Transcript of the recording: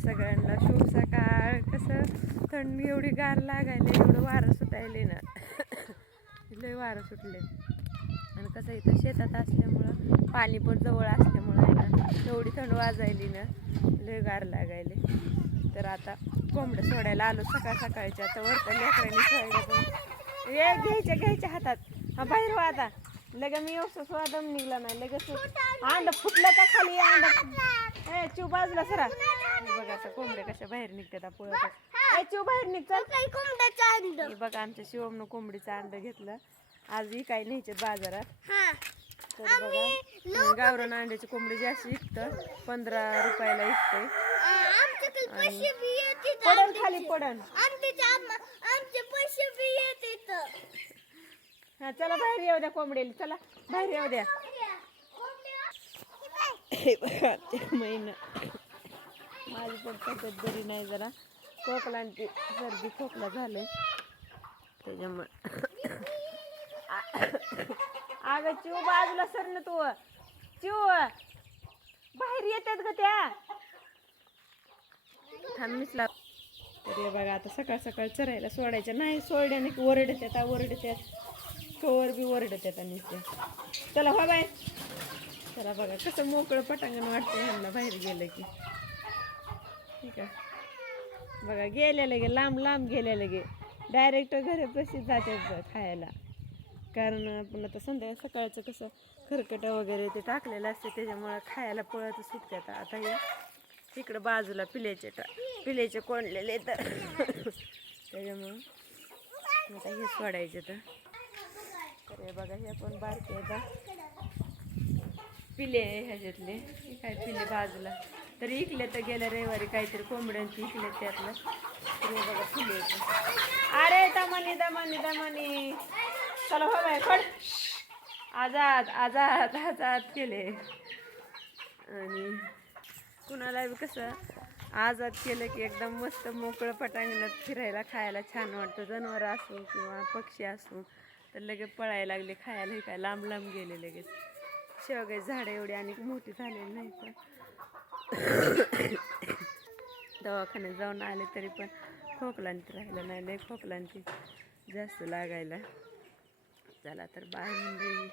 सगळ्यांना शुभ सकाळ. कसं? थंडी एवढी गार लागायला एवढं वारं सुटायले ना लय वारं सुटले. आणि कसं इथं शेतात असल्यामुळं पाणी पण जवळ असल्यामुळं आहे ना एवढी थंड वाजायली ना लय गार लागायले. तर आता कोंबडं सोडायला आलो सकाळ सकाळच्या आता वरतं लेकरांनी सोडायला पण. ये घ्यायच्या घ्यायच्या हातात. हा बाहेर आता. लगे मी येऊ स्वादम निघला नाही लगेच अंड फुटलं का खाली अंड? ए चिव बाजूला सरा. बघा आता कोंबड्या कशा बाहेर निघतात पळत ए चिव बाहेर निघतात हे बघा आमच्या शिवमनं कोंबडीचं अंड घेतलं. आज ही काही न्यायचे बाजारात. तर बघा गावरान अंड्याची कोंबडी जास्त विकतं पंधरा रुपयाला विकते पडन खाली पडन हा चला बाहेर येऊ द्या कोंबडीला चला बाहेर येऊ द्या. हे बघा ते महिना. माझी पण तब्येत बरी नाही जरा. खोकलांची सर्दी खोकला झालं त्याच्यामुळे. अगं चिव बाजूला सर ना तू. चिव बाहेर येतात ग त्या. थांबीच लाव. तर बघा आता सकाळ सकाळ चरायला सोडायचं. नाही सोडल्याने की ओरडत्यात आ, ओरडत्यात कवर बी ओरडत आणि नुसते चला हो बाय चला बघा कसं मोकळं पटांगण वाटतं ह्यांना बाहेर गेलं की. ठीक आहे. बघा गेल्या लगे लांब लांब गेल्या लगे डायरेक्ट घरी प्रसिद्ध जातात खायला. कारण पण आता संध्या सकाळचं कसं खरकटं वगैरे ते टाकलेलं असते त्याच्यामुळं खायला पळत सुटतात. आता हे तिकडं बाजूला पिल्याचे टा पिल्याचे कोंडलेले तर त्याच्यामुळं आता हे सोडायचे तर. तर हे बघा हे पण बारके आहेत पिले ह्याच्यातले काय पिले बाजूला. तर इकले तर गेल्या रविवारी काहीतरी कोंबड्यांची इकले त्यातलं. तर हे बघा पिले अरे दमानी दमानी दमानी. चला हो बाय खड आजाद आजाद आजाद केले. आणि कुणाला बी कसं आजाद केलं की एकदम मस्त मोकळं पटांगणात फिरायला खायला छान वाटतं. जनावर असो किंवा पक्षी असो. तर लगेच पळायला लागले खायला हे काय लांब लांब गेले लगेच. शेवगे झाडं एवढी आणि मोठी झालेली नाही पण दवाखान्यात जाऊन आले तरी पण खोकलांती राहिलं नाही लय खोकलांती जास्त लागायला. चला तर बाय म्हणजे